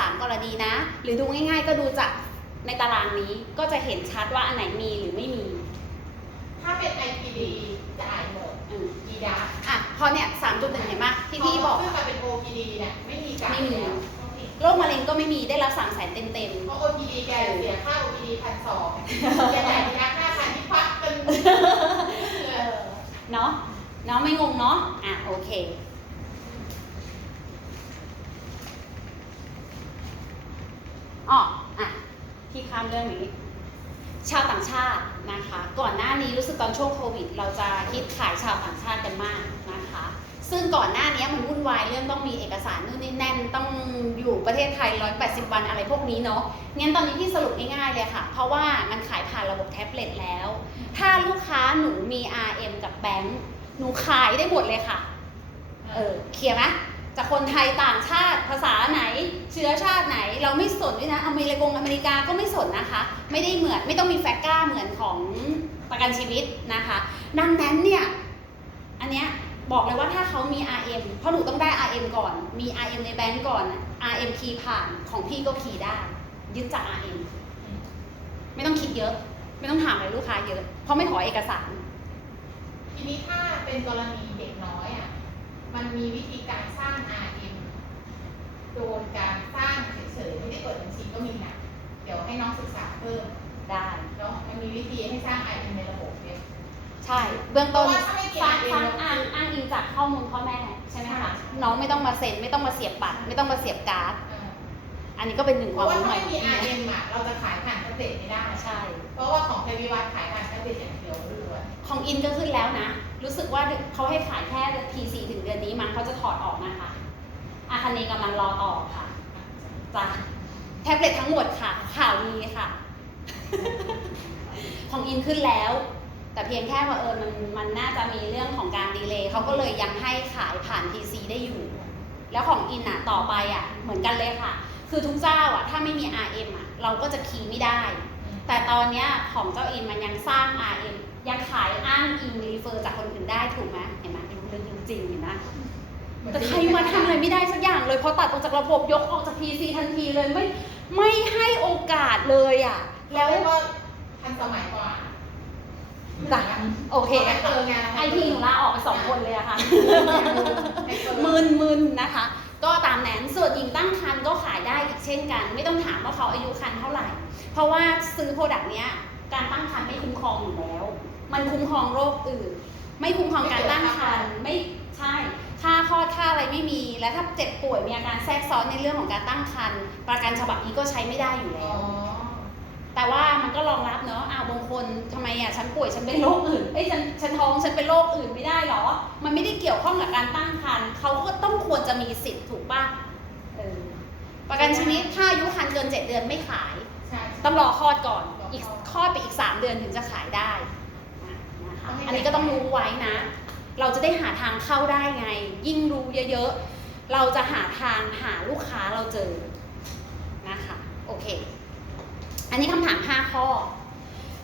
3 กรณีนะ หรือดูง่าย ๆ ก็ดูจากในตารางนี้ก็จะเห็นชัดว่าอันไหนมีหรือไม่มี ถ้าเป็น IPD จะอ่านหมดอืม e d a อะพอเนี่ยสามจุดหนึ่งเห็นปะที่พี่บอกขึ้นมาเป็น OPD เนี่ยไม่มีการไม่มี แล้วโรคมะเร็งก็ไม่มีได้รับสามแสนเต็มเพราะ OPD แกเสียค่า OPD พันสองแกจ่าย e d a ห้าพันที่พักกันเออ ๆเนาะเนาะไม่งงเนาะอะโอเค อ๋ออะที่ข้ามเรื่องนี้ ชาวต่างชาตินะคะ ก่อนหน้านี้รู้สึกตอนช่วงโควิด เราจะฮิตขายชาวต่างชาติกันมากนะคะ ซึ่งก่อนหน้านี้มันวุ่นวายเรื่องต้องมีเอกสารนู่นนี่แน่นต้องอยู่ประเทศไทย 180 วันอะไรพวกนี้เนาะงั้นตอนนี้ที่สรุปง่ายๆเลยค่ะ เพราะว่ามันขายผ่านระบบแท็บเล็ตแล้ว ถ้าลูกค้าหนูมี RM กับแบงค์หนูขายได้หมดเลยค่ะ เออเคลียร์ไหม จากคนไทยต่างชาติภาษาไหน เชื้อชาติไหน เราไม่สนด้วยนะอเมริกงอเมริกาก็ไม่สนนะคะ ไม่ได้เหมือนไม่ต้องมีแฟกก้าเหมือนของประกันชีวิตนะคะ ดังนั้นเนี่ยอันเนี้ยบอกเลยว่าถ้าเขามี RM เพราะหนูต้องได้ RM ก่อน มี RM ในแบงก์ก่อน RM คีย์ผ่านของพี่ก็คีย์ได้ ยึดจาก RM ไม่ต้องคิดเยอะ ไม่ต้องถามอะไรลูกค้าเยอะ เพราะไม่ขอเอกสาร ทีนี้ถ้าเป็นกรณี มันมีวิธีการสร้าง RM โดยการสร้างเฉยๆไม่ได้เปิดบัญชีก็มีนะเดี๋ยวให้น้องศึกษาเพิ่มได้เนาะมันมีวิธีให้สร้าง RM ในระบบเนี่ยใช่ เบื้องต้นเพราะว่าถ้าไม่มีสร้าง RM สร้างอ้างอ้างอิงจากข้อมูลพ่อแม่ใช่ไหมคะน้องไม่ต้องมาเซ็นไม่ต้องมาเสียบบัตรไม่ต้องมาเสียบการ์ดเอออันนี้ก็เป็นหนึ่งเพควาราะมว่ารู้ใหถ้าม่ไม่ของมีพี่ RM อะเราจะขายผ่านแท็บเล็ตไม่ได้ใช่ เพราะว่าของเทวีวัฒน์ขายผ่านแท็บเล็ตอย่างเดียวล้วนของอินก็ขึ้นแล้วนะ รู้สึกว่าเขาให้ขายแค่ T4 ถึงเดือนนี้มั้งเขาจะถอดออกนะคะอาคันนี้กำลังรอต่อค่ะจ้ะแท็บเล็ตทั้งหมดค่ะ ข่าวดีค่ะ ของอินขึ้นแล้ว แต่เพียงแค่ว่าเออมันมันน่าจะมีเรื่องของการดีเลย์เขาก็เลยยังให้ขายผ่าน TC ได้อยู่ แล้วของอินอะต่อไปอะ เหมือนกันเลยค่ะ คือทุกเจ้าอะ ถ้าไม่มี RM อะ เราก็จะคีย์ไม่ได้ แต่ตอนเนี้ยของเจ้าอินมันยังสร้าง RM ยังขายอ้างอิงรีเฟอร์จากคนอื่นได้ถูกไหมเห็นไหมดูเรื่องจริงๆเห็นไหมๆแต่ไทยมาทำอะไรไม่ได้สักอย่างเลยพอตัดออกจากระบบยกออกจาก PC ทันทีเลยไม่ไม่ให้โอกาสเลยอะ แล้แล้ววก็ทันสมัยกว่าจ้ะโอเคแฮกเกอร์ไงไอทีหนูลาออกไปสองคนเลยอะค่ะแฮกเกอร์มึนมึนนะคะ ก็ตามนั้นส่วนหญิงตั้งครรภ์ก็ขายได้อีกเช่นกัน ไม่ต้องถามว่าเขาอายุครรภ์เท่าไหร่ เพราะว่าซื้อโปรดักต์เนี้ย การตั้งครรภ์ไม่คุ้มครองอยู่แล้ว มันคุ้มครองโรคอื่น ไม่คุ้มครองการตั้งครรภ์ไม่ใช่ค่าคลอดค่าอะไรไม่มี และถ้าเจ็บป่วยมีอาการแทรกซ้อนในเรื่องของการตั้งครรภ์ประกันฉบับนี้ก็ใช้ไม่ได้อยู่อ๋แล้อวแต่ว่ามันก็รองรับเนอะอ้าวบางคนทำไมอะฉันป่วยฉันเป็นโรคอื่น เอ้ยฉันฉันท้องฉันเป็นโรคอื่นไม่ได้หรอ มันไม่ได้เกี่ยวข้องกับการตั้งครรภ์เขาก็ต้องควรจะมีสิทธิ์ถูกป่ะเออประกันชีวิตถ้าอายุครรภ์เกินเจ็ดเดือนไม่ขายใช่ต้องรอคลอดก่อน อีกคลอดไปอีกสามเดือนถึงจะขายได้นะคะอันนี้ก็ต้องรู้ไว้นะ เราจะได้หาทางเข้าได้ไง ยิ่งรู้เยอะๆ เราจะหาทางหาลูกค้าเราเจอนะคะโอเค อันนี้คำถาม 5 ข้อ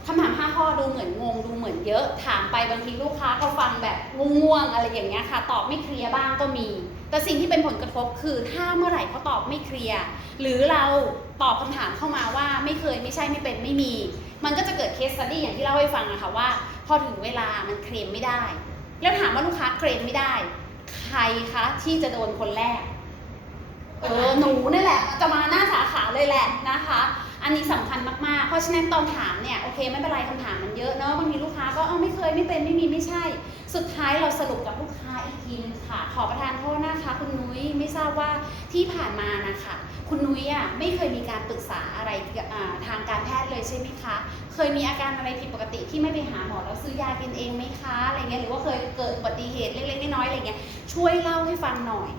คำถาม5ข้อดูเหมือนงงดูเหมือนเยอะ ถามไปบางทีลูกค้าเขาฟังแบบง่วงๆอะไรอย่างเงี้ยค่ะ ตอบไม่เคลียร์บ้างก็มี แต่สิ่งที่เป็นผลกระทบคือถ้าเมื่อไหร่เขาตอบไม่เคลียร์หรือเราตอบคำถามเข้ามาว่าไม่เคยไม่ใช่ไม่เป็นไม่มี มันก็จะเกิดเคสสตดี้อย่างที่เล่าให้ฟังอะค่ะว่า พอถึงเวลามันเคลมไม่ได้ แล้วถามว่าลูกค้าเคลมไม่ได้ ใครคะที่จะโดนคนแรกเออหนูนี่แหละจะมาหน้าสาขาเลยแหละนะคะ อันนี้สำคัญมากๆ เพราะฉะนั้นตอนถามเนี่ยโอเคไม่เป็นไรคำถามมันเยอะเนอะบางทีลูกค้าก็เออไม่เคยไม่เป็นไม่มีไม่ใช่ สุดท้ายเราสรุปกับลูกค้าอีกทีนึงค่ะ ขอประทานโทษนะคะ คุณนุ้ยไม่ทราบว่าที่ผ่านมานะคะคุณนุ้ยอะไม่เคยมีการปรึกษาอะไรทางการแพทย์เลยใช่ไหมคะ เคยมีอาการอะไรผิดปกติที่ไม่ไปหาหมอแล้วซื้อยากินเองไหมคะอะไรเงี้ยหรือว่าเคยเกิดอุบัติเหตุเล็กๆน้อยๆอะไรเงี้ยช่วยเล่าให้ฟังหน่อย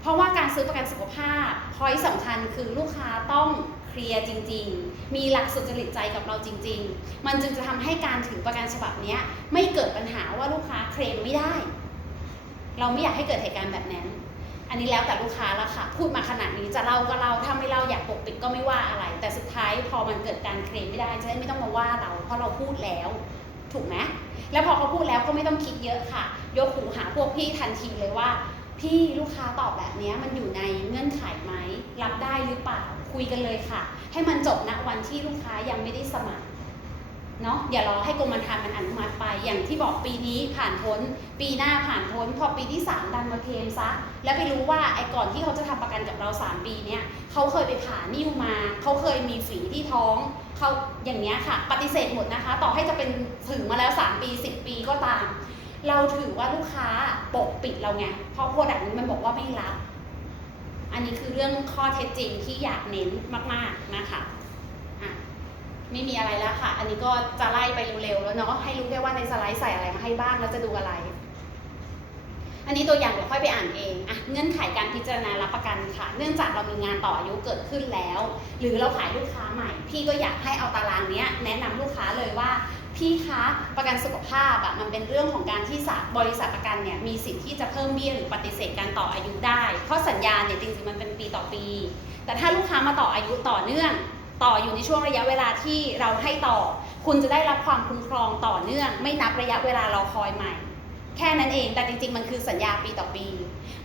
เพราะว่าการซื้อประกันสุขภาพพอยสำคัญคือลูกค้าต้อง เคลียร์จริง ๆ มีหลักสุจริตใจกับเราจริง ๆ มันจึงจะทำให้การถือประกันฉบับนี้ไม่เกิดปัญหาว่าลูกค้าเคลมไม่ได้ เราไม่อยากให้เกิดเหตุการณ์แบบนั้น อันนี้แล้วแต่ลูกค้าละค่ะ พูดมาขนาดนี้จะเล่าก็เล่าถ้าไม่เล่าอยากปกปิดก็ไม่ว่าอะไร แต่สุดท้ายพอมันเกิดการเคลมไม่ได้จะได้ไม่ต้องมาว่าเรา เพราะเราพูดแล้ว ถูกไหมแล้วพอเขาพูดแล้วก็ไม่ต้องคิดเยอะค่ะ ยกหูหาพวกพี่ทันทีเลยว่าพี่ลูกค้าตอบแบบนี้มันอยู่ในเงื่อนไขไหม รับได้หรือเปล่า คุยกันเลยค่ะ ให้มันจบณวันที่ลูกค้ายังไม่ได้สมัครเนาะอย่ารอให้กรมธรรม์มันอนุมัติไป อย่างที่บอกปีนี้ผ่านพ้น ปีหน้าผ่านพ้น พอปีที่ 3 ดันมาเคลมซะ แล้วไปรู้ว่าไอ้ก่อนที่เขาจะทำประกันกับเรา 3 ปีเนี้ยเขาเคยไปผ่านิ่วมา เขาเคยมีฝีที่ท้องเขาอย่างเนี้ยค่ะ ปฏิเสธหมดนะคะ ต่อให้จะเป็นถึงมาแล้ว 3 ปี 10 ปีก็ตาม เราถือว่าลูกค้าปกปิดเราไงเพราะโปรดักต์นี้มันบอกว่าไม่รับ อันนี้คือเรื่องข้อเท็จจริงที่อยากเน้นมากๆนะคะอะไม่มีอะไรแล้วค่ะ อันนี้ก็จะไล่ไปเร็วๆแล้วเนาะ ให้รู้แค่ว่าในสไลด์ใส่อะไรมาให้บ้างแล้วจะดูอะไร อันนี้ตัวอย่างเดี๋ยวค่อยไปอ่านเองอะเงื่อนไขการพิจารณารับประกันค่ะ เนื่องจากเรามีงานต่ออายุเกิดขึ้นแล้ว หรือเราขายลูกค้าใหม่ พี่ก็อยากให้เอาตารางเนี้ยแนะนำลูกค้าเลยว่า พี่คะประกันสุขภาพอะมันเป็นเรื่องของการที่บริษัทประกันเนี่ยมีสิทธิ์ที่จะเพิ่มเบี้ยหรือปฏิเสธการต่ออายุได้ เพราะสัญญาเนี่ยจริงๆมันเป็นปีต่อปี แต่ถ้าลูกค้ามาต่ออายุต่อเนื่อง ต่ออยู่ในช่วงระยะเวลาที่เราให้ต่อ คุณจะได้รับความคุ้มครองต่อเนื่อง ไม่นับระยะเวลารอคอยใหม่ แค่นั้นเองแต่จริง ๆ มันคือสัญญาปีต่อปี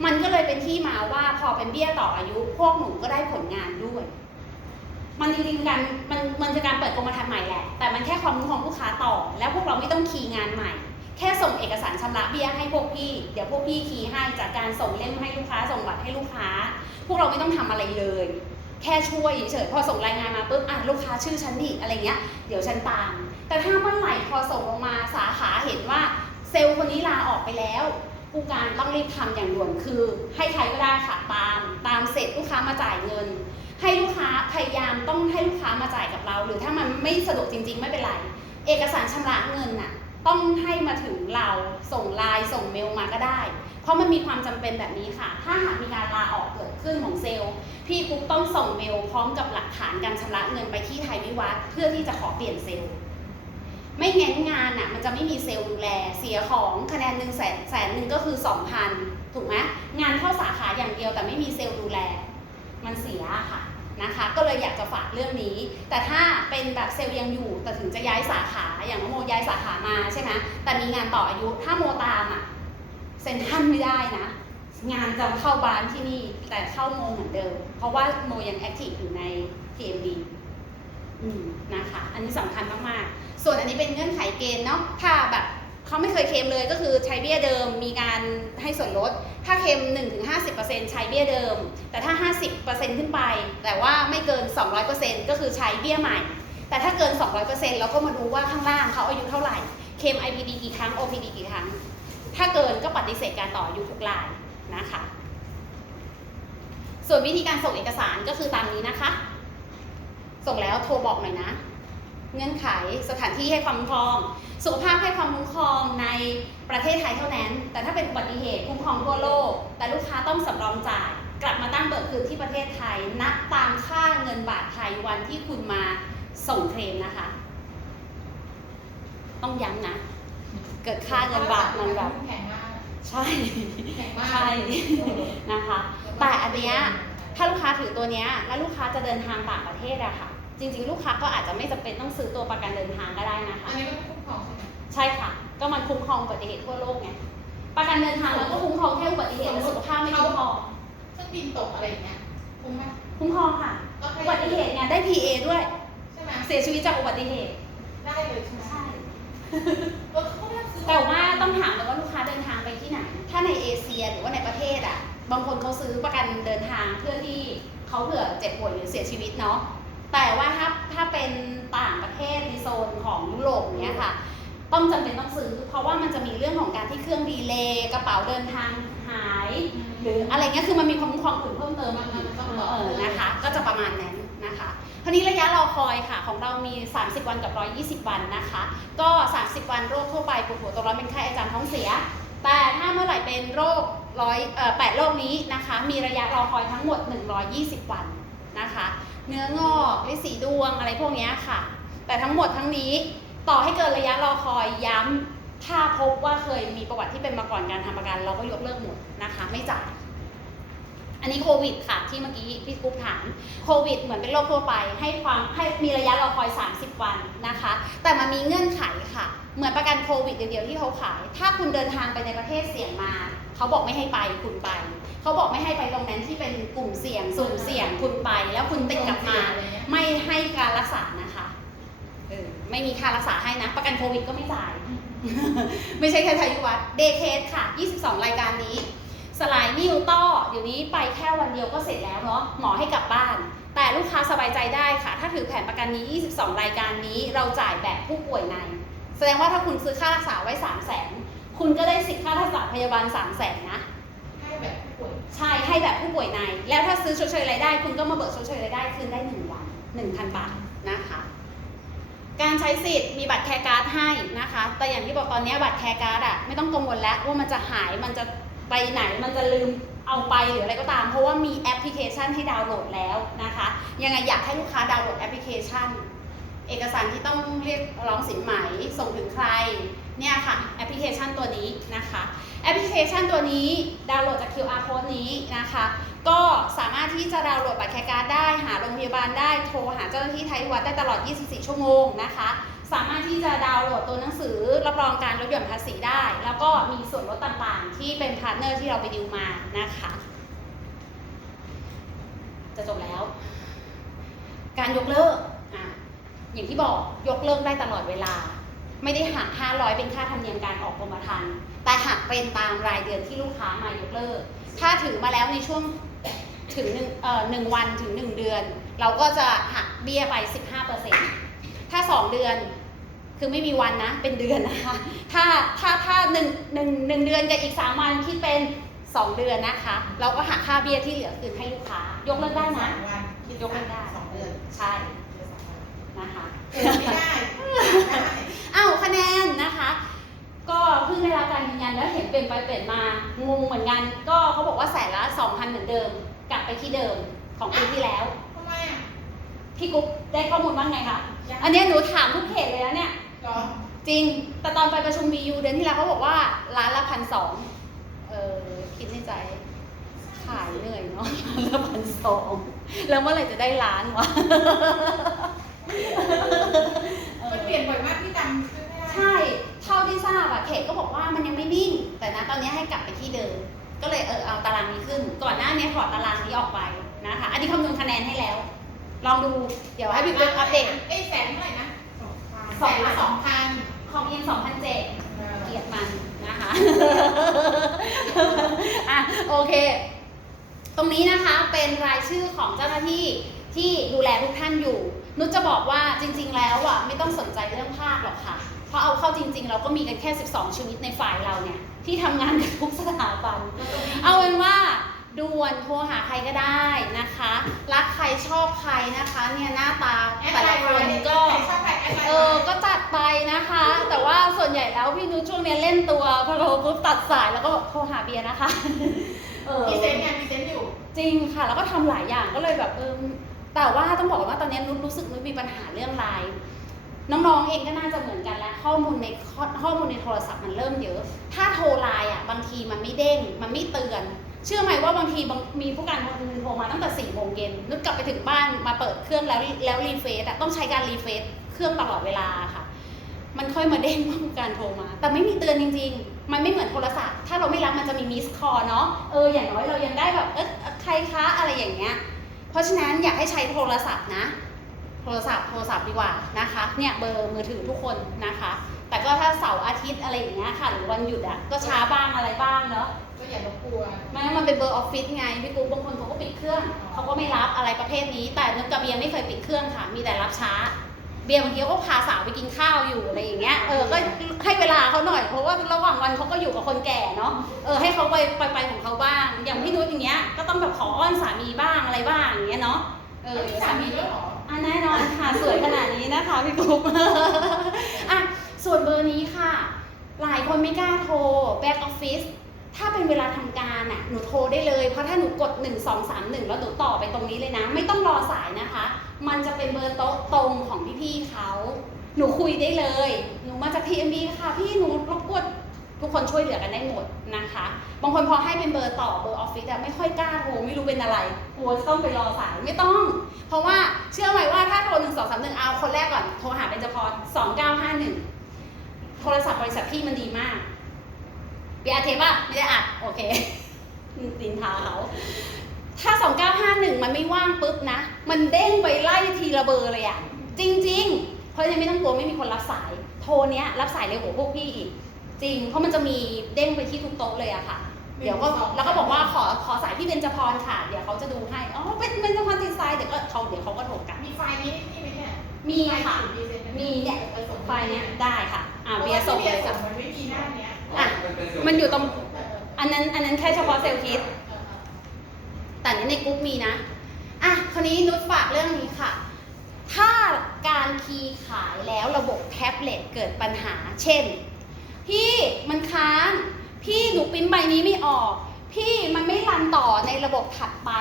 มันก็เลยเป็นที่มาว่าพอเป็นเบี้ยต่ออายุ พวกหนูก็ได้ผลงานด้วย มันจริงๆกันมันมันคือการเปิดกรมธรรม์ใหม่แหละ แต่มันแค่ความรู้ของลูกค้าต่อ แล้วพวกเราไม่ต้องคีย์งานใหม่ แค่ส่งเอกสารชำระเบี้ยให้พวกพี่ เดี๋ยวพวกพี่คีย์ให้จากการส่งเล่มให้ลูกค้า ส่งบัตรให้ลูกค้า พวกเราไม่ต้องทำอะไรเลย แค่ช่วยเฉยๆพอส่งรายงานมาปุ๊บอะลูกค้าชื่อฉันดิอะไรเงี้ย เดี๋ยวฉันตาม แต่ถ้าเมื่อไหร่พอส่งลงมาสาขาเห็นว่าเซลล์คนนี้ลาออกไปแล้วผู้การต้องรีบทำอย่างด่วนคือ ให้ใครก็ได้ค่ะตาม ตามเสร็จลูกค้ามาจ่ายเงิน ให้ลูกค้าพยายามต้องให้ลูกค้ามาจ่ายกับเรา หรือถ้ามันไม่สะดวกจริง ๆ ไม่เป็นไร เอกสารชำระเงินน่ะต้องให้มาถึงเราส่งไลน์ส่งเมลมาก็ได้ เพราะมันมีความจำเป็นแบบนี้ค่ะ ถ้าหากมีการลาออกเกิดขึ้นของเซลล์ พี่กุ๊กต้องส่งเมลพร้อมกับหลักฐานการชำระเงินไปที่ไทยวิวัฒน์เพื่อที่จะขอเปลี่ยนเซลล์ ไม่งั้นงานน่ะมันจะไม่มีเซลล์ดูแลเสียของคะแนนหนึ่งแสนแสนหนึ่งก็คือสองพันถูกไหมงานเข้าสาขาอย่างเดียวแต่ไม่มีเซลล์ดูแล มันเสียค่ะ นะคะ ก็เลยอยากจะฝากเรื่องนี้ แต่ถ้าเป็นแบบเซลล์ยังอยู่ แต่ถึงจะย้ายสาขาอย่างโมย้ายสาขามาใช่ไหมแต่มีงานต่ออายุถ้าโมตามอะเซ็นทันไม่ได้นะ งานจะเข้าบ้านที่นี่แต่เข้าโมเหมือนเดิม เพราะว่าโมยังแอคทีฟอยู่ใน TMB อืมนะคะ อันนี้สำคัญมากๆ ส่วนอันนี้เป็นเงื่อนไขเกณฑ์เนาะถ้าแบบ เขาไม่เคยเคลมเลยก็คือใช้เบี้ยเดิมมีการให้ส่วนลด ถ้าเคลม1-50%ใช้เบี้ยเดิม แต่ถ้า 50%ขึ้นไป แต่ว่าไม่เกิน 200%ก็คือใช้เบี้ยใหม่ แต่ถ้าเกิน 200%เราก็มาดูว่าข้างล่างเขาอายุเท่าไหร่เคลม IPD กี่ครั้ง OPD กี่ครั้ง ถ้าเกินก็ปฏิเสธการต่ออายุทุกรายนะคะ ส่วนวิธีการส่งเอกสารก็คือตามนี้นะคะ ส่งแล้วโทรบอกหน่อยนะ เงื่อนไขสถานที่ให้ความคุ้มครอง สุขภาพให้ความคุ้มครองในประเทศไทยเท่านั้น แต่ถ้าเป็นอุบัติเหตุคุ้มครองทั่วโลก แต่ลูกค้าต้องสำรองจ่ายกลับมาตั้งเบิกคืนที่ประเทศไทยนับตามค่าเงินบาทไทยวันที่คุณมาส่งเคลมนะคะ ต้องย้ำนะ เกิดค่าเงินบาทมันแบบแพงมากใช่แพงมากใช่นะคะ แต่อันเนี้ยถ้าลูกค้าถือตัวเนี้ยแล้วลูกค้าจะเดินทางต่างประเทศอะค่ะ จริงๆ ลูกค้าก็อาจจะไม่จำเป็นต้องซื้อตัวประกันเดินทางก็ได้นะคะ อันนี้มันคุ้มครองใช่ไหมใช่ค่ะ ก็มันคุ้มครองอุบัติเหตุทั่วโลกไง ประกันเดินทางแล้วก็คุ้มครองแค่อุบัติเหตุและสุขภาพไม่คุ้มครอง เครื่องบินตกอะไรอย่างเงี้ยคุ้มไหมคุ้มครองค่ะ ก็ให้อุบัติเหตุเนี่ยได้ PA ด้วย ใช่ไหมเสียชีวิตจากอุบัติเหตุ ได้เลยใช่ไหมใช่เออเขาไม่ต้องซื้อแต่ว่าต้องถามเลยว่าลูกค้าเดินทางไปที่ไหน ถ้าในเอเชียหรือว่าในประเทศอะ บางคนเขาซื้อประกันเดินทางเพื่อที่เขาเผื่อเจ็บป่วยหรือเสียชีวิตเนาะ แต่ว่าถ้าถ้าเป็นต่างประเทศในโซนของยุโรปเนี้ยค่ะ ต้องจำเป็นต้องซื้อ เพราะว่ามันจะมีเรื่องของการที่เครื่องดีเลย์กระเป๋าเดินทางหาย หรืออะไรเงี้ยคือมันมีความคุ้มครองอื่นเพิ่มเติมมันต้องเออนะคะ ก็จะประมาณนั้นนะคะทีนี้ระยะรอคอยค่ะของเรามี 30 วันกับ 120 วันนะคะ ก็ 30 วันโรคทั่วไปปวดหัวตัวร้อนเป็นไข้อาจารย์ท้องเสีย แต่ถ้าเมื่อไหร่เป็นโรคร้อยเอ่อแปดโรคนี้นะคะ มีระยะรอคอยทั้งหมด 120 วันนะคะ เนื้องอกฤทธิ์สีดวงอะไรพวกนี้ค่ะ แต่ทั้งหมดทั้งนี้ต่อให้เกินระยะรอคอยย้ำถ้าพบว่าเคยมีประวัติที่เป็นมาก่อนการทำประกัน เราก็ยกเลิกหมดนะคะ ไม่จ่ายอันนี้โควิดค่ะที่เมื่อกี้พี่กุ๊กถามโควิดเหมือนเป็นโรคทั่วไป ให้ความให้มีระยะรอคอย 30 วันนะคะ แต่มันมีเงื่อนไขค่ะ เหมือนประกันโควิดเดียวๆที่เขาขาย ถ้าคุณเดินทางไปในประเทศเสี่ยงมา เขาบอกไม่ให้ไปคุณไป เขาเขาบอกไม่ให้ไปตรงนั้นที่เป็นกลุ่มเสี่ยงสุ่มเสี่ยงคุณไป แล้วคุณติดกลับมาอะไรเงี้ยไม่ให้การรักษานะคะเออไม่มีค่ารักษาให้นะ ประกันโควิดก็ไม่จ่าย ไม่ใช่แค่ไทยวัดเดย์เคสค่ะ 22 รายการนี้ สลายนิ้วต้อเดี๋ยวนี้ไปแค่วันเดียวก็เสร็จแล้วเนาะหมอให้กลับบ้าน แต่ลูกค้าสบายใจได้ค่ะ ถ้าถือแผนประกันนี้ 22 รายการนี้เราจ่ายแบบผู้ป่วยใน แสดงว่าถ้าคุณซื้อค่ารักษาไว้ 3 0 0 0 0นคุณก็ได้สิทธิ์ค่ารักษาพยาบาล 3 0 0 0 0นนะ ให้แบบผู้ป่วย ใช่ให้แบบผู้ป่วยใน แล้วถ้าซื้อชดเชยรายได้ คุณก็มาเบิกชดเชยรายได้คืนได้1วัน1,000บาทนะคะ การใช้สิทธิ์มีบัตรแคร์การ์ดให้นะคะ แต่อย่างที่บอกตอนนี้บัตรแคร์การ์ดอะไม่ต้องกังวลแล้วว่ามันจะหายมันจะไปไหนมันจะลืมเอาไปหรืออะไรก็ตาม เพราะว่ามีแอปพลิเคชันให้ดาวน์โหลดแล้วนะคะ ยังไงอยากให้ลูกค้าดาวน์โหลดแอปพลิเคชัน เอกสารที่ต้องเรียกร้องสินไหมส่งถึงใครเนี่ยค่ะแอปพลิเคชันตัวนี้นะคะ แอปพลิเคชันตัวนี้ดาวน์โหลดจาก QR code นี้นะคะ ก็สามารถที่จะดาวน์โหลดบัตรแคการ์ดได้ หาโรงพยาบาลได้ โทรหาเจ้าหน้าที่ไทยวัดได้ตลอด 24 ชั่วโมงนะคะ สามารถที่จะดาวน์โหลดตัวหนังสือรับรองการลดหย่อนภาษีได้ แล้วก็มีส่วนลดต่างๆ ที่เป็นพาร์ทเนอร์ที่เราไปดิวมานะคะ จะจบแล้ว การยกเลิกอะอย่างที่บอกยกเลิกได้ตลอดเวลา ไม่ได้หัก 500 เป็นค่าธรรมเนียมการออกกรมธรรม์แต่หักเป็นตามรายเดือนที่ลูกค้ามายกเลิก ถ้าถือมาแล้วในช่วงถึงหนึ่งเอ่อหนึ่งวันถึง1เดือน เราก็จะหักเบี้ยไป 15%ถ้า 2 เดือนคือไม่มีวันนะ เป็นเดือนนะคะ ถ้าถ้าถ้าหนึ่งหนึ่งหนึ่งเดือนกับอีก 3 วันคิดเป็น 2 เดือนนะคะ เราก็หักค่าเบี้ยที่เหลือคืนให้ลูกค้า ยกเลิกได้นะสามวันคิยกเลิกได้สองเดือนใช่เดือนสองวันนะคะเออไม่ได้ไม่ได้ อ้าวคะแนนนะคะ ก็เพิ่งได้รับการยืนยันแล้วเห็นเป็นไปเปลี่ยนมางงเหมือนกัน ก็เขาบอกว่าแสนละ2,000เหมือนเดิม กลับไปที่เดิมของปีที่แล้ว ทำไมอะ พี่กุ๊กได้ข้อมูลว่าไงคะ ยัง อันเนี้ยหนูถามทุกเขตเลยนะเนี่ยเหรอจริง แต่ตอนไปประชุม BU เดือนที่แล้วเขาบอกว่าร้านละพันสองเออคิดในใจ ขายเหนื่อยเนาะร้านละพันสองแล้วเมื่อไหร่จะได้ล้านวะ มันเปลี่ยนบ่อยมากพี่จำชื่อไม่ได้ใช่ เท่าที่ทราบอะเขตก็บอกว่ามันยังไม่นิ่ง แต่นะตอนนี้ให้กลับไปที่เดิม ก็เลยเออเอาตารางนี้ขึ้น ก่อนหน้านี้ถอดตารางนี้ออกไปนะคะ อันนี้คำนวณคะแนนให้แล้ว ลองดู เดี๋ยวให้พี่ปุ๊กอัปเดตเอ้ยแสนเท่าไหร่นะสองพันแสนละสองพันของเอ็นสองพันเจ็ดเกลียดมันนะคะ อะโอเค ตรงนี้นะคะเป็นรายชื่อของเจ้าหน้าที่ที่ดูแลทุกท่านอยู่ นุชจะบอกว่าจริง ๆ แล้วอะไม่ต้องสนใจเรื่องภาคหรอกค่ะ เพราะเอาเข้าจริง ๆ เราก็มีกันแค่ 12 ชีวิตในฝ่ายเราเนี่ย ที่ทำงานกับทุกสถาบัน เอาเป็นว่าด่วนโทรหาใครก็ได้นะคะ รักใครชอบใครนะคะเนี่ยหน้าตาแอดแต่ไลละน์คนไว้ก็ใครชอบใครแอดไลน์เออ ก็จัดไปนะคะ แต่ว่าส่วนใหญ่แล้วพี่นุชช่วงเนี้ยเล่นตัวพอโทรปุ๊บตัดสายแล้วก็โทรหาเบียร์นะคะ เออ มีเซนต์ไงมีเซนต์อยู่ จริงค่ะ แล้วก็ทำหลายอย่างก็เลยแบบเออ แต่ว่าต้องบอกว่าตอนนี้นุชรู้สึกนุชมีปัญหาเรื่องไลน์น้องๆเองก็น่าจะเหมือนกันแล้ว ข้อมูลในข้อมูลในโทรศัพท์มันเริ่มเยอะ ถ้าโทรไลน์อะบางทีมันไม่เด้ง มันไม่เตือน เชื่อไหมว่าบางทีงมีผู้การคนนึงโทรมาตั้งแต่สี่โมงเย็นนุชกลับไปถึงบ้านมาเปิดเครื่องแล้วแล้วรีเฟซอะต้องใช้การรีเฟซเครื่องตลอดเวลาค่ะ มันค่อยมาเด้งว่าผู้การโทรมา แต่ไม่มีเตือนจริง ๆ มันไม่เหมือนโทรศัพท์ ถ้าเราไม่รับมันจะมีมิสคอเนาะเอออย่างน้อยเรายังได้แบบเอ๊ะใครคะอะไรอย่างเงี้ย เพราะฉะนั้นอยากให้ใช้โทรศัพท์นะ โทรศัพท์โทรศัพท์ดีกว่านะคะ เนี่ยเบอร์มือถือทุกคนนะคะ แต่ก็ถ้าเสาร์อาทิตย์อะไรอย่างเงี้ยค่ะหรือวันหยุดอะก็ช้าบ้างอะไรบ้างเนาะก็อย่ารบกวนไม่งั้นมันเป็นเบอร์ออฟฟิศไงพี่กูบางคนเขาก็ปิดเครื่องเขาก็ไม่รับอะไรประเภทนี้ แต่นุกกับเบียร์ไม่เคยปิดเครื่องค่ะ มีแต่รับช้า เบียร์บางทีเขาก็พาสาวไปกินข้าวอยู่อะไรอย่างเงี้ย เออ ก็ให้เวลาเขาหน่อย เพราะว่าระหว่างวันเขาก็อยู่กับคนแก่เนาะ เออ ให้เขาไปไปไปของเขาบ้าง อย่างพี่นุ้ยอย่างเงี้ย ก็ต้องแบบขออ้อนสามีบ้างอะไรบ้างอย่างเงี้ยเนาะ เออ สามีด้วยหรออะแน่นอนค่ะ สวยขนาดนี้นะคะพี่กุ๊กอะ ส่วนเบอร์นี้ค่ะ หลายคนไม่กล้าโทร back office ถ้าเป็นเวลาทำการอะ หนูโทรได้เลย เพราะถ้าหนูกด 1 2 3 1 แล้วหนูต่อไปตรงนี้เลยนะ ไม่ต้องรอสายนะคะ มันจะเป็นเบอร์โต๊ะตรงของพี่ๆเขา หนูคุยได้เลย หนูมาจาก TMB ค่ะพี่หนูรบกวนทุกคนช่วยเหลือกันได้หมดนะคะ บางคนพอให้เป็นเบอร์ต่อเบอร์ออฟฟิศอะไม่ค่อยกล้าโทรไม่รู้เป็นอะไรกลัวจะต้องไปรอสายไม่ต้อง เพราะว่าเชื่อไหมว่าถ้าโทรหนึ่งสองสามหนึ่งเอาคนแรกก่อนโทรหาเป็นจพรสองเก้าห้าหนึ่งโทรศัพท์บริษัทพี่มันดีมากเบียร์เทปอะไม่ได้อัดโอเคสินค้าเขา ถ้า 2951 มันไม่ว่างปุ๊บนะ มันเด้งไปไล่ทีละเบอร์เลยอะจริง ๆ เพราะฉะนั้นไม่ต้องกลัวไม่มีคนรับสาย โทรเนี้ยรับสายเร็วกว่าพวกพี่อีก จริง เพราะมันจะมีเด้งไปที่ทุกโต๊ะเลยอะค่ะ เดี๋ยวก็แล้วก็บอกว่าขอขอสายพี่เบญจพรค่ะ เดี๋ยวเขาจะดูให้ อ๋อ เป็นเบญจพรติดสาย เดี๋ยวก็เขาเดี๋ยวเขาก็โทรกลับ มีไฟล์นี้นี่ไหมเนี่ย มีค่ะไฟล์ที่มีเนี่ยไปส่งไฟล์เนี้ยได้ค่ะ อ่าเบียร์ส่งเบีเลยยร์ส่ค่ะงมันไม่มีหน้าเนี้ยอะมันอยู่ตรง อันนั้นอันนั้นแค่เฉพาะเซลล์คิดเออ แต่นี้ในกรุ๊ปมีนะ อะ คราวนี้นุชฝากเรื่องนี้ค่ะ ถ้าการคีย์ขายแล้วระบบแท็บเล็ตเกิดปัญหา เช่น พี่มันค้าง พี่หนูปิ้นใบนี้ไม่ออก พี่มันไม่รันต่อในระบบถัดไป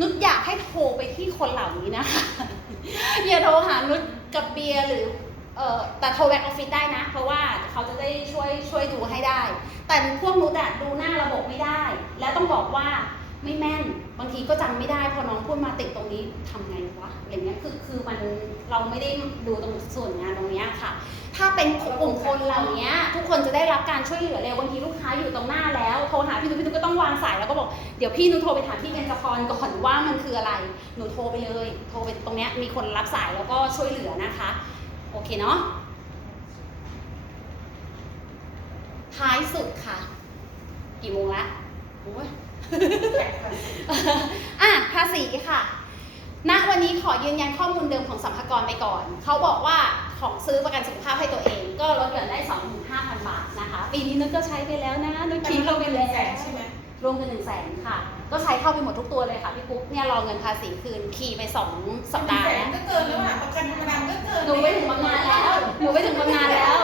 นุชอยากให้โทรไปที่คนเหล่านี้นะคะ อย่าโทรหานุชกับเบียร์หรือเอ่อแต่โทรแบ็กออฟฟิศได้นะ เพราะว่าเขาจะได้ช่วยช่วยดูให้ได้ แต่พวกนุชอะดูหน้าระบบไม่ได้ แล้วต้องบอกว่า ไม่แม่น บางทีก็จำไม่ได้ พอน้องพูดมาติดตรงนี้ทำไงวะอะไรเงี้ยคือคือมันเราไม่ได้ดูตรงส่วนงานตรงเนี้ยค่ะ ถ้าเป็นกลุ่มคนเหล่านี้ทุกคนจะได้รับการช่วยเหลือเร็วบางทีลูกค้าอยู่ตรงหน้าแล้วโทรหาพี่นุชพี่นุชก็ต้องวางสายแล้วก็บอกเดี๋ยวพี่นุชโทรไปถามพี่เบญจพรก่อนว่ามันคืออะไรหนูโทรไปเลย โทรไปตรงเนี้ยมีคนรับสายแล้วก็ช่วยเหลือนะคะ โอเคเนาะท้ายสุดค่ะ กี่โมงละโอ้ย อะภาษีค่ะณวันนี้ขอยืนยันข้อมูลเดิมของสัมภากระไปก่อน เขาบอกว่าของซื้อประกันสุขภาพให้ตัวเอง ก็ลดหย่อนได้25,000บาทนะคะ ปีนี้นึกก็ใช้ไปแล้วนะนึกคิดเข้าไปแล้วแสนใช่ไหมรวมกันหนึ่งแสนค่ะ ก็ใช้เข้าไปหมดทุกตัวเลยค่ะพี่ปุ๊กเนี่ยรอเงินภาษีคืนขี่ไปสองสัปดาห์แสแล้วนก็เกินแล้วอะประกันธรรมดาก็เกินหนูไปถึงบำนาญแล้วหนูไปถึงบำนาญแล้ว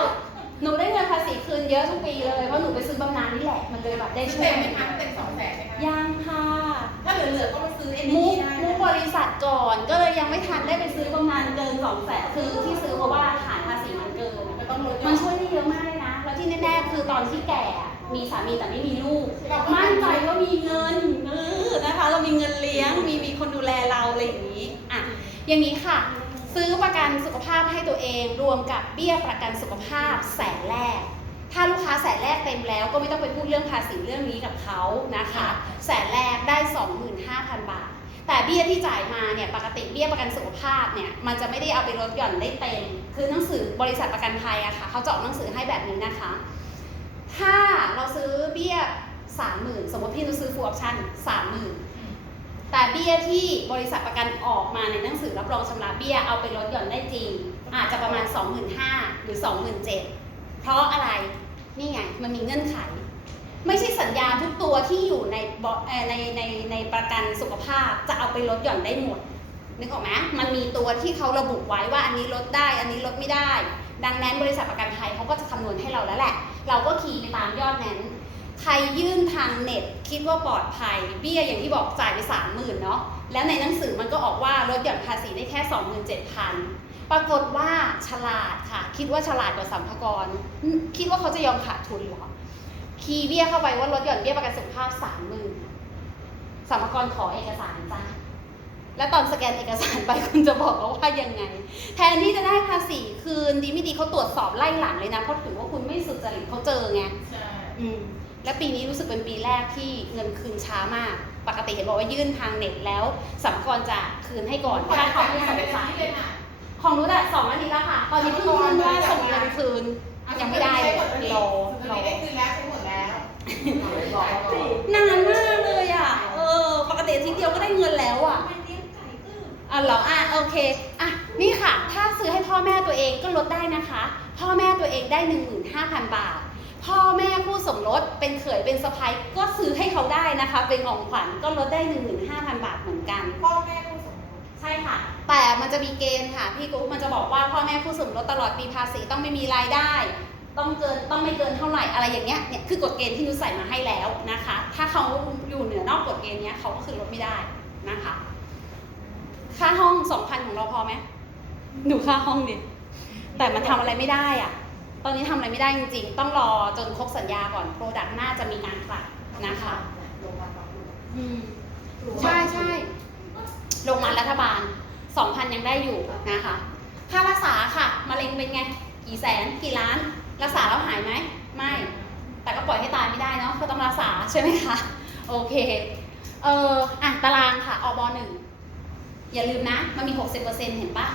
หนูได้เงินภาษีคืนเยอะทุกปีเลยเพราะหนูไปซื้อบำนาญนี่แหละมันเลยแบบได้ช่วเต็ยมไหมคะเต็ม ยังค่ะ ถ้าเหลือๆก็มาซื้อเอ็นมุดีกได้มุกบริษัทก่อนก็เลยยังไม่ทันได้ไปซื้อบำนาญเกินสองแสนคือที่ซื้อเพราะว่าฐานภาษีมันเกินก็ต้องลดมันช่วยได้เยอะมากเลยนะ แล้วที่แน่ๆคือตอนที่แก่อะมีสามีแต่ไม่มีลูกมั่นใจว่ามีเงินเออนะคะ เรามีเงินเลี้ยง มีมีคนดูแลเราอะไรอย่างนี้อะอย่างนี้ค่ะ ซื้อประกันสุขภาพให้ตัวเองรวมกับเบี้ยประกันสุขภาพแสนแรก ถ้าลูกค้าแสนแรกเต็มแล้วก็ไม่ต้องไปพูดเรื่องภาษีเรื่องนี้กับเขานะคะ แสนแรกได้ 25,000 บาท แต่เบี้ยที่จ่ายมาเนี่ยปกติเบี้ยประกันสุขภาพเนี่ยมันจะไม่ได้เอาไปลดหย่อนได้เต็ม คือหนังสือบริษัทประกันภัยอะค่ะเขาจะออกหนังสือให้แบบนี้นะคะ ถ้าเราซื้อเบี้ย30,000สมมติพี่นุชซื้อฟูลออปชั่น30,000แต่เบี้ยที่บริษัทประกันออกมาในหนังสือรับรองชำระเบี้ยเอาไปลดหย่อนได้จริง อาจจะประมาณ 25,000หรือ 27,000เพราะอะไร นี่ไง มันมีเงื่อนไข ไม่ใช่สัญญาทุกตัวที่อยู่ในในในในประกันสุขภาพจะเอาไปลดหย่อนได้หมดนึกออกไหมมันมีตัวที่เขาระบุไว้ว่าอันนี้ลดได้ อันนี้ลดไม่ได้ ดังนั้นบริษัทประกันภัยเขาก็จะคำนวณให้เราแล้วแหละ เราก็คีย์ไปตามยอดนั้น ใครยื่นทางเน็ตคิดว่าปลอดภัย เบี้ยอย่างที่บอกจ่ายไปสามหมื่นเนาะ แล้วในหนังสือมันก็ออกว่าลดหย่อนภาษีได้แค่สองหมื่นเจ็ดพัน ปรากฏว่าฉลาดค่ะ คิดว่าฉลาดกว่าสัมภากรอืมคิดว่าเขาจะยอมขาดทุนเหรอ คีย์เบี้ยเข้าไปว่าลดหย่อนเบี้ยประกันสุขภาพสามหมื่นสัมภากรขอเอกสารจ้าแล้วตอนสแกนเอกสารไปคุณจะบอกเขาว่ายังไง แทนที่จะได้ภาษีคืนดีไม่ดีเขาตรวจสอบไล่หลังเลยนะเพราะถือว่าคุณไม่สุจริตเขาเจอไงใช่อืมและปีนี้รู้สึกเป็นปีแรกที่เงินคืนช้ามาก ปกติเห็นบอกว่ายื่นทางเน็ตแล้วสัมภากรจะคืนให้ก่อนถ้าเขาไม่สงสัยเลยค่ะ ของรู้แต่สองอาทิตย์แล้วค่ะ ตอนนี้เพิ่งยื่นว่าส่งเงินคืนยังไม่ได้เลยรอรอได้คืนแล้วใช้หมดแล้วนานมากเลยอะ เออ ปกติอาทีเดียวก็ได้เงินแล้วอะอะเหรออะโอเคอะนี่ค่ะ ถ้าซื้อให้พ่อแม่ตัวเองก็ลดได้นะคะ พ่อแม่ตัวเองได้ 15,000 บาท พ่อแม่ผู้สมรสเป็นเขยเป็นสะพ้ายก็ซื้อให้เขาได้นะคะ เป็นของขวัญก็ลดได้ 15,000 บาทเหมือนกัน พ่อแม่ผู้สมรส ใช่ค่ะ แต่มันจะมีเกณฑ์ค่ะ พี่กุ๊กมันจะบอกว่าพ่อแม่ผู้สมรสตลอดปีภาษีต้องไม่มีรายได้ ต้องเกินต้องไม่เกินเท่าไหร่อะไรอย่างเงี้ยเนี่ยคือกฎเกณฑ์ที่นุชใส่มาให้แล้วนะคะ ถ้าเขาอยู่เหนือนอกกฎเกณฑ์เนี้ยเขาก็คือลดไม่ได้นะคะ ค่าห้องสองพันของเราพอไหมหนูค่าห้องดิแต่มันทำอะไรไม่ได้อะตอนนี้ทำอะไรไม่ได้จริงๆ ต้องรอจนครบสัญญาก่อนโปรดักต์น่าจะมีการผลัดนะคะอืมใช่ใช่ โรงพยาบาลรัฐบาลสองพันยังได้อยู่นะคะ ค่ารักษาค่ะมะเร็งเป็นไง กี่แสน กี่ล้าน รักษาแล้วหายไหม ไม่ แต่ก็ปล่อยให้ตายไม่ได้เนาะก็ต้องรักษาใช่ไหมคะ โอเค เอออะตารางค่ะอบหนึ่งอย่าลืมนะ มันมี 60%เห็นปะ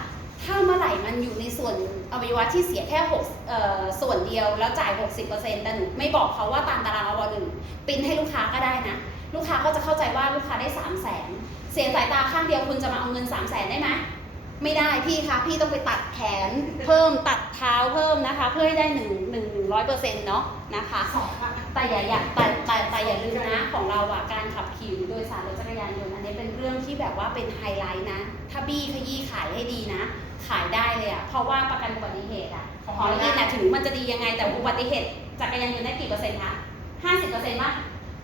ถ้าเมื่อไหร่มันอยู่ในส่วนอวัยวะที่เสียแค่6เอ่อส่วนเดียวแล้วจ่าย 60%แต่หนูไม่บอกเขาว่าตามตารางอบหนึ่งปริ้นให้ลูกค้าก็ได้นะ ลูกค้าก็จะเข้าใจว่าลูกค้าได้ 3 0 0แสน เสียสายตาข้างเดียวคุณจะมาเอาเงิน3 0 0แสนได้ไหมไม่ได้พี่คะพี่ต้องไปตัดแขนเพิ่มตัดเท้าเพิ่มนะคะ เพื่อให้ได้หนึ่งหนึ่งหนึ่งร้อยเปอร์เซ็นต์เนาะนะคะสองพันแต่อย่าอย่าแต่แต่แต่อย่าลืมนะของเราอะการขับขี่โดยสารรถจักรยานยนต์อันนี้เป็นเรื่องที่แบบว่าเป็นไฮไลท์นะ ถ้าบี้ขยี้ขายให้ดีนะ ขายได้เลยอะเพราะว่าประกันอุบัติเหตุอะของเราเนี่ยนะถึงมันจะดียังไงแต่อุบัติเหตุจักรยานยนต์ได้กี่เปอร์เซ็นต์คะห้าสิบเปอร์เซ็นต์ป่ะ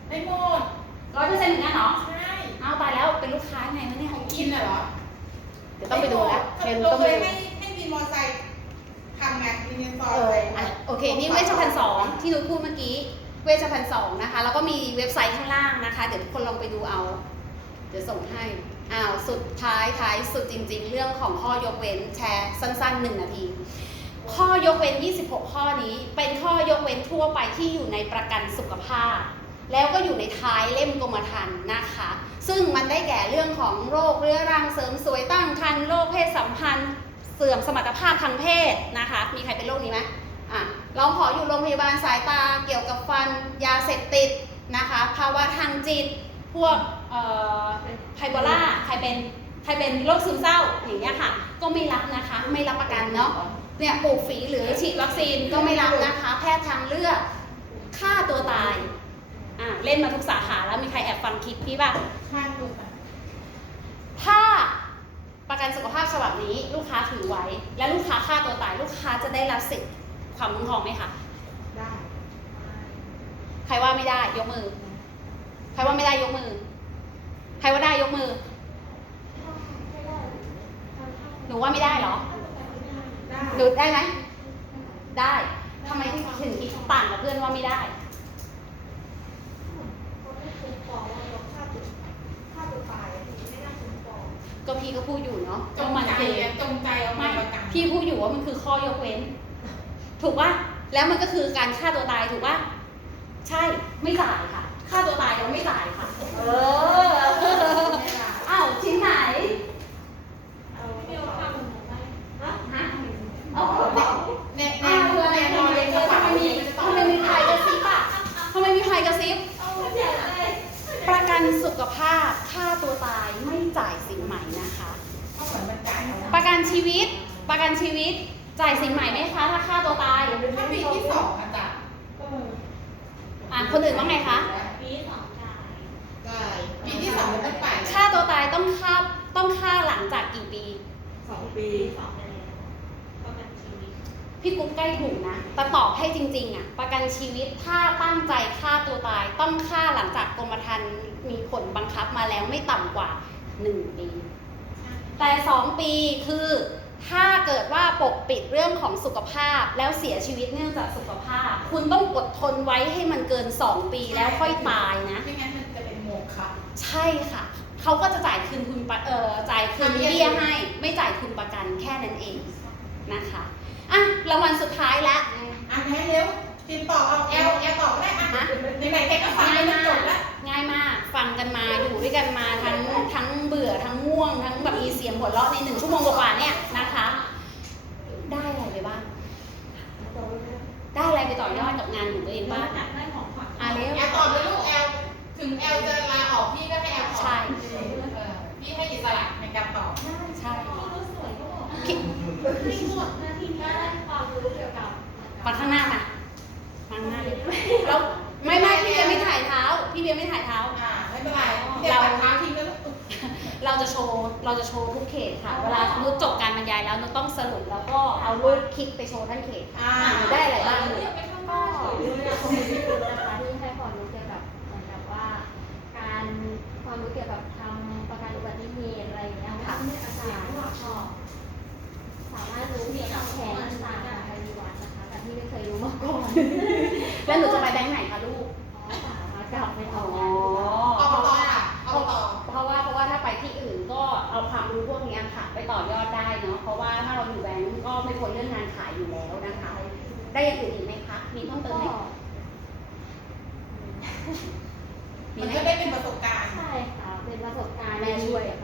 ได้หมดร้อยเปอร์เซ็นต์เหมือนกันเหรอใช่ เอาตายแล้วเป็นลูกค้าไงวะเนี่ยของกินน่ะเหรอเดี๋ยวต้องไปดูแล้วเรีเรียยนนต้ต้อองงไปไปดูให้ให้วินมอเตอร์ไซค์ทำไงวินเรียนซอเอยออะไรอะโอเค นี่เวชภัณฑ์สองที่นุ้ยพูดเมื่อกี้ เวชภัณฑ์สองนะคะ แล้วก็มีเว็บไซต์ข้างล่างนะคะ เดี๋ยวทุกคนลองไปดูเอา เดี๋ยวส่งให้ อ้าว สุดท้ายท้ายสุดจริง ๆ เรื่องของข้อยกเว้นแชร์สั้นๆ1นาที ข้อยกเว้น 26 ข้อนี้ เป็นข้อยกเว้นทั่วไปที่อยู่ในประกันสุขภาพ แล้วก็อยู่ในท้ายเล่มกรมธรรม์นะคะ ซึ่งมันได้แก่เรื่องของโรคเรื้อรังเสริมสวยตั้งครรภ์โรคเพศสัมพันธ์ เสื่อมสมรรถภาพทางเพศนะคะ มีใครเป็นโรคนี้ไหมอะลองขออยู่โรงพยาบาลสายตาเกี่ยวกับฟันยาเสพติดนะคะ ภาวะทางจิต พวกเอ่อไพโบล่าใครเป็นใครเป็นโรคซึมเศร้าอย่างเงี้ยค่ะ ก็ไม่รับนะคะ ไม่รับประกันเนาะเนี่ยปลูกฝีหรือฉีดวัคซีนก็ไม่รับนะคะ แพทย์ทางเลือกฆ่าตัวตาย อะเล่นมาทุกสาขาแล้วมีใครแอบฟังคลิปพี่ป่ะข้างดูกันถ้าประกันสุขภาพฉบับนี้ลูกค้าถือไว้ และลูกค้าฆ่าตัวตาย ลูกค้าจะได้รับสิทธิ์ความคุ้มครองไหมคะได้ ใครว่าไม่ได้ยกมือ ใครว่าไม่ได้ยกมือ ใครว่าได้ยกมือ หนูว่าไม่ได้เหรอได้หนูได้ไหมได้ทำไมถึงถึงคิดต่างกับเพื่อนว่าไม่ได้ ก็พี่ก็พูดอยู่เนาะจว่างมันใจคืออะจงใจเอาไม่มาประกันพี่พูดอยู่ว่ามันคือข้อยกเว้น ถูกป่ะแล้วมันก็คือการฆ่าตัวตายถูกป่ะใช่ไม่จ่ายค่ะฆ่าตัวตายเราไม่จ่ายค่ะ เอออ้าวชิ้นไหนฮะเอาแน่อ้าแน่วอะไรแน่นนออนนเลเลยยกระทำเป๋าไมมีจะต้อทำงไมมีใครกระซิบอะทำไมมีใครกระซิบประกันสุขภาพฆ่าตัวตายไม่จ่าย ประกันชีวิต ประกันชีวิต จ่ายสินใหม่ไหมคะ ถ้าฆ่าตัวตายถ้าปีที่สองอาจารย์อะคนอื่นว่าไงคะได้ปีที่สองเป็นต้นไปฆ่าตัวตายต้องฆ่าต้องฆ่าหลังจากกี่ปีสองปีพี่กุ๊กใกล้ถูกนะ แต่ตอบให้จริง ๆอะ ประกันชีวิตถ้าตั้งใจฆ่าตัวตาย ต้องฆ่าหลังจากกรมธรรม์มีผลบังคับมาแล้วไม่ต่ำกว่า1ปี แต่ 2 ปีคือถ้าเกิดว่าปกปิดเรื่องของสุขภาพแล้วเสียชีวิตเนื่องจากสุขภาพ คุณต้องอดทนไว้ให้มันเกิน 2 ปีแล้วค่อยตายนะไม่งั้นมันจะเป็นโมฆะใช่ค่ะเขาก็จะจ่ายคืนทุนประเอ่อจ่ายคืนอะเบี้ยเบี้ยให้ ไม่จ่ายทุนประกันแค่นั้นเองนะคะอะรางวัลสุดท้ายแล้วอะแพ้เร็วติดต่อเอาแอลแอลต่อก็ได้อะฮะไหนๆแกก็ฟังง่ายให้มันมาจกบแล้ว ง่ายมาก ฟังกันมาอยู่ด้วยกันมาทั้งทั้งเบื่อทั้งง่วง ทั้งแบบมีเสียงหัวเราะในหนึ่งชั่วโมงกว่าๆเนี่ยนะคะ ได้อะไรไปบ้างได้อะไรไปต่อยอดกับงานของตัวเองบ้างอะเร็วแอลตอบเลยลูกแอลถึงแอลจะลาออกพี่ก็ให้แอลตอบใช่เออพี่ให้อิสระในการตอบใช่มาข้างหน้ามามา เราจะโชว์ทุกเขตค่ะ เวลานุชจบการบรรยายแล้วนุชต้องสรุปแล้วก็เอารูปคลิปไปโชว์ท่านเขตค่ะอ่าอ่าได้อะไรบ้างก็เรื่องของวิทยุนะคะที่ให้ความรู้เกี่ยวกับเหมือนกับว่า การความรู้เกี่ยวกับทำประกันอุบัติเหตุอะไรอย่างเงี้ยค่ะอาจารย์ชอบสามารถรู้เกี่ยวกับแผนต่างๆของไทยวัฒน์นะคะแต่ที่ไม่เคยรู้มาก่อนแล้วหนูจะไปแบงค์ไหนคะลูกอ๋อสามารถกลับไปอ๋อท ความรู้พวกเนี้ยค่ะ ไปต่อยอดได้เนาะเพราะว่าถ้าเราอยู่แบงก์ก็ไม่พ้นเรื่องงานขายอยู่แล้วนะคะ ได้อย่างอื่นอีกไหมคะมีเพิ่มเติมไหมก็มีมันไหมก็ได้เป็นประสบการณ์ ใช่ค่ะ เป็นประสบการณ์แม่ช่วยเกี่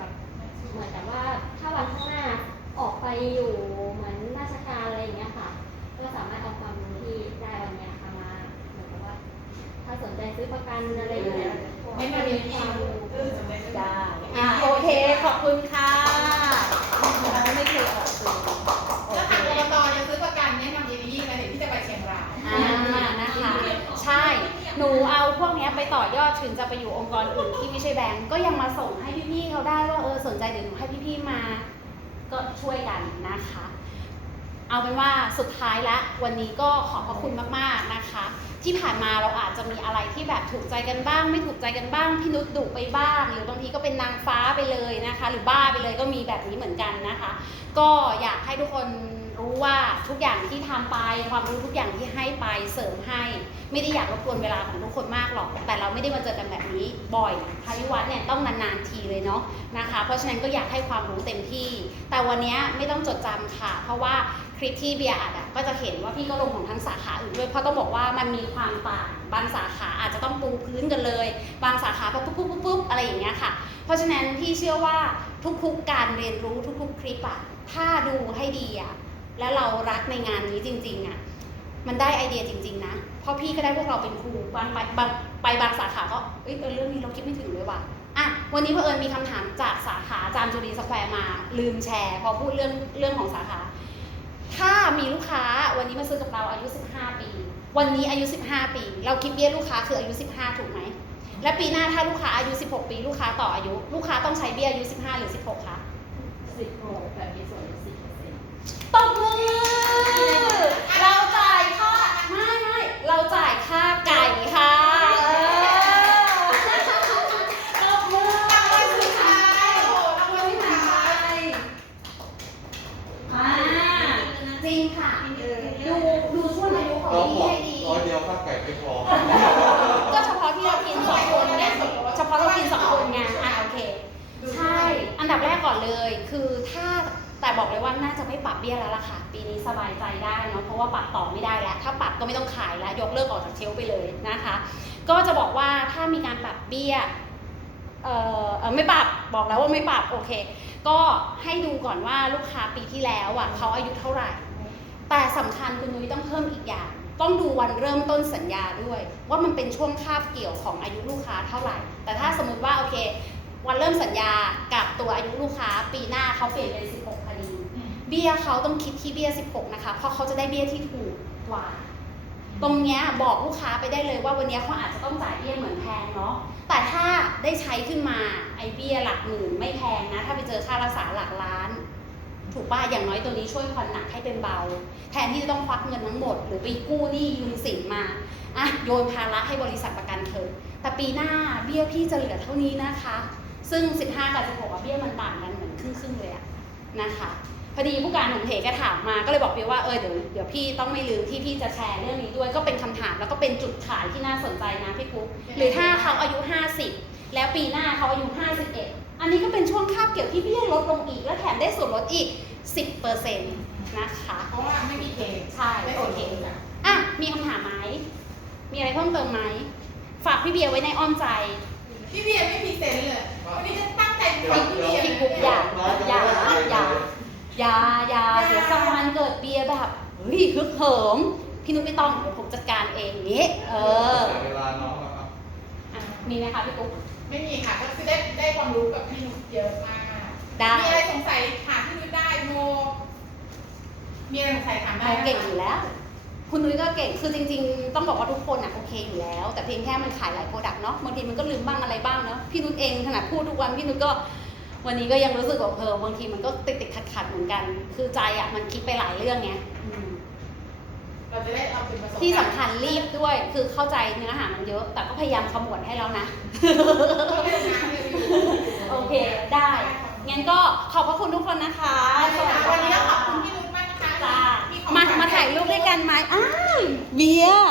ถึงจะไปอยู่องค์กรอื่นที่ไม่ใช่แบงก์ก็ยังมาส่งให้พี่ๆเขาได้ว่าเออสนใจเดี๋ยวหนูให้พี่ๆมา ก็ช่วยกันนะคะ เอาเป็นว่าสุดท้ายละวันนี้ก็ขอบพระคุณมากๆนะคะ ที่ผ่านมาเราอาจจะมีอะไรที่แบบถูกใจกันบ้าง ไม่ถูกใจกันบ้างพี่นุชดุไปบ้าง หรือบางทีก็เป็นนางฟ้าไปเลยนะคะ หรือบ้าไปเลยก็มีแบบนี้เหมือนกันนะคะ ก็อยากให้ทุกคน ว่าทุกอย่างที่ทำไป ความรู้ทุกอย่างที่ให้ไปเสริมให้ ไม่ได้อยากรบกวนเวลาของทุกคนมากหรอก แต่เราไม่ได้มาเจอกันแบบนี้บ่อยพายุวัฒน์เนี่ยต้องนานๆทีเลยเนาะนะคะ เพราะฉะนั้นก็อยากให้ความรู้เต็มที่ แต่วันนี้ไม่ต้องจดจำค่ะ เพราะว่าคลิปที่เบียร์อัดอะก็จะเห็นว่าพี่ก็ลงของทั้งสาขาอื่นด้วยเพราะต้องบอกว่ามันมีความต่างบางสาขาอาจจะต้องปูพื้นกันเลย บางสาขาแบบปุ๊บปุ๊บปุ๊บปุ๊บอะไรอย่างเงี้ยค่ะ เพราะฉะนั้นพี่เชื่อว่าทุกๆการเรียนรู้ทุกๆคลิปอะถ้าดูให้ดีอะ และเรารักในงานนี้จริงๆอะมันได้ไอเดียจริง ๆ นะ เพราะพี่ก็ได้พวกเราเป็นครูบางไปบางไปบางสาขาก็เอ้ยเออเรื่องนี้เราคิดไม่ถึงเลยว่ะอะวันนี้เผอิญมีคำถามจากสาขาจามจุรีสแควร์มา ลืมแชร์ พอพูดเรื่องเรื่องของสาขา ถ้ามีลูกค้าวันนี้มาซื้อกับเราอายุ 15 ปี วันนี้อายุ 15 ปี เราคิดเบี้ยลูกค้าคืออายุ 15 ถูกไหมและปีหน้าถ้าลูกค้าอายุ 16 ปี ลูกค้าต่ออายุ ลูกค้าต้องใช้เบี้ยอายุ 15 หรือ 16คะสิบหกแต่มีส่วน ตบมือ เราจะยค่า ไม่ไม่เราจ่ายค่าไก่ค่ะเออตบมือ รางวัลสุดท้ายโอ้โหรางวัลสุดท้าย อ่าจริงค่ะ ดูดูช่วงอายุของ เรา พี่ บอก ให้ดี ร้อยเดียวข้าวไก่ไม่พอ ก็เฉพาะที่เรากินสองคนไงเฉพาะเรากินสองคนไงอะโอเค ใช่ อันดับแรกก่อนเลย คือถ้าแต่บอกเลยว่าน่าจะไม่ปรับเบี้ยแล้วล่ะค่ะ ปีนี้สบายใจได้เนาะ เพราะว่าปรับต่อไม่ได้แล้ว ถ้าปรับก็ไม่ต้องขายแล้ว ยกเลิกออกจากเชลฟ์ไปเลยนะคะ ก็จะบอกว่าถ้ามีการปรับเบี้ย เอ่อเอ่อไม่ปรับ บอกแล้วว่าไม่ปรับ โอเค ก็ให้ดูก่อนว่าลูกค้าปีที่แล้วอะ เขาอายุเท่าไหร่ แต่สำคัญคุณนุ้ยต้องเพิ่มอีกอย่าง ต้องดูวันเริ่มต้นสัญญาด้วย ว่ามันเป็นช่วงคาบเกี่ยวของอายุลูกค้าเท่าไหร่ แต่ถ้าสมมติว่าโอเค วันเริ่มสัญญากับตัวอายุลูกค้า ปีหน้าเขาเปลี่ยนเป็น 16พอดีเบี้ยเขาต้องคิดที่เบี้ย 16 นะคะ เพราะเขาจะได้เบี้ยที่ถูกกว่าตรงเนี้ยบอกลูกค้าไปได้เลยว่าวันเนี้ยเขาอาจจะต้องจ่ายเบี้ยเหมือนแพงเนาะแต่ถ้าได้ใช้ขึ้นมาไอเบี้ยหลักหมื่นไม่แพงนะ ถ้าไปเจอค่ารักษาหลักล้าน ถูกป่ะอย่างน้อยตัวนี้ช่วยผ่อนหนักให้เป็นเบา แทนที่จะต้องควักเงินทั้งหมด หรือไปกู้หนี้ยืมสินมาอะโยนภาระให้บริษัทประกันเถอะแต่ปีหน้าเบี้ยพี่จะเหลือเท่านี้นะคะ ซึ่ง 15 กับ16อะเบี้ยมันต่างกันเหมือนครึ่งๆเลยอะนะคะพอดีผู้การของเพก็ถามมาก็เลยบอกพี่ว่าเออเดี๋ยวเดี๋ยวพี่ต้องไม่ลืมที่พี่จะแชร์เรื่องนี้ด้วย ก็เป็นคำถามแล้วก็เป็นจุดขายที่น่าสนใจนะพี่กุ๊กหรือถ้าเขาอายุ 50 แล้วปีหน้าเขาอายุ 51 อันนี้ก็เป็นช่วงคาบเกี่ยวที่เบี้ยลดลงอีก และแถมได้ส่วนลดอีก 10%นะคะ เพราะว่าไม่มีเทใช่ไม่โอโอเคเคอะมีคำถามไหม มีอะไรเพิ่มเติมไหม ฝากพี่เบียร์ไว้ในอ้อมใจ พี่เบียร์ไม่พรีเซนต์เลยวันนี้จะตั้งใจเดี๋ยวฟังพี่เบียร์พี่กุ๊กอยากอย่าอย่าอย่าอย่าเดี๋ยวสักวันเกิดเบียร์แบบเฮ้ยฮึกเหิมพี่นุ้ยไม่ต้องเดี๋ยวผมจัดการเองอย่างงี้ เออเสียเวลาน้องอะครับอะมีไหมคะพี่กุ๊ก ไม่มีค่ะ ก็คือได้ได้ความรู้กับพี่นุชเยอะมาก ได้ มีอะไรสงสัยถามพี่นุชได้โม มีอะไรสงสัยถามได้เรานะคะเก่งอยู่แล้ว คุณนุ้ยก็เก่ง คือจริง ๆ ต้องบอกว่าทุกคนอะโอเคอยู่แล้ว แต่เพียงแค่มันขายหลายโปรดักต์เนาะ บางทีมันก็ลืมบ้างอะไรบ้างเนาะ พี่นุ้ยเองขนาดพูดทุกวันพี่นุ้ยก็วันนี้ก็ยังรู้สึกว่าเออบางทีมันก็ติดติดขัดขัดๆเหมือนกัน คือใจอะมันคิดไปหลายเรื่องไงอืม เราจะได้เอาเป็นประสบการณ์ที่สำคัญรีบด้วย คือเข้าใจเนื้อหามันเยอะ แต่ก็พยายามขมวดให้แล้วนะ ก็เรื่องน้ำรีวิวโอเค ได้ งั้นก็ขอบพระคุณทุกคนนะคะวันนี้ก็ขอบคุณพี่นุชมากนะคะจ้าที่ของมาขวัญมาถ่ายรูปด้วยกันไหมอ้าวเบียร์